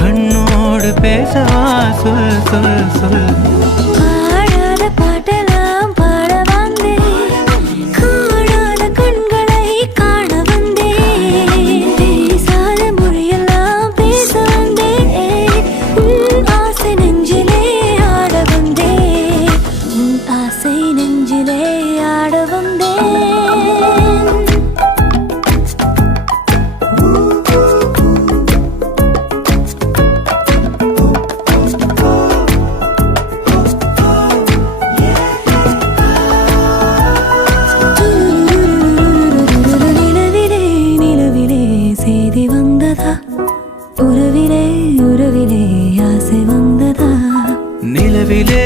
கண்ணோடு பேசவா சொல் சொல் சொல். பாடாத பாட்டெல்லாம் பாட வந்தேன், காணாத கண்களை காண வந்தேன், பேசாத மொழியெல்லாம் பேச வந்தேன், உன் ஆசை நெஞ்சிலே ஆட வந்தேன், உன் ஆசை நெஞ்சிலே ஆட வந்தேன். செய்தி வந்ததா, உறவிலே உறவிலே ஆசை வந்ததா, நிலவிலே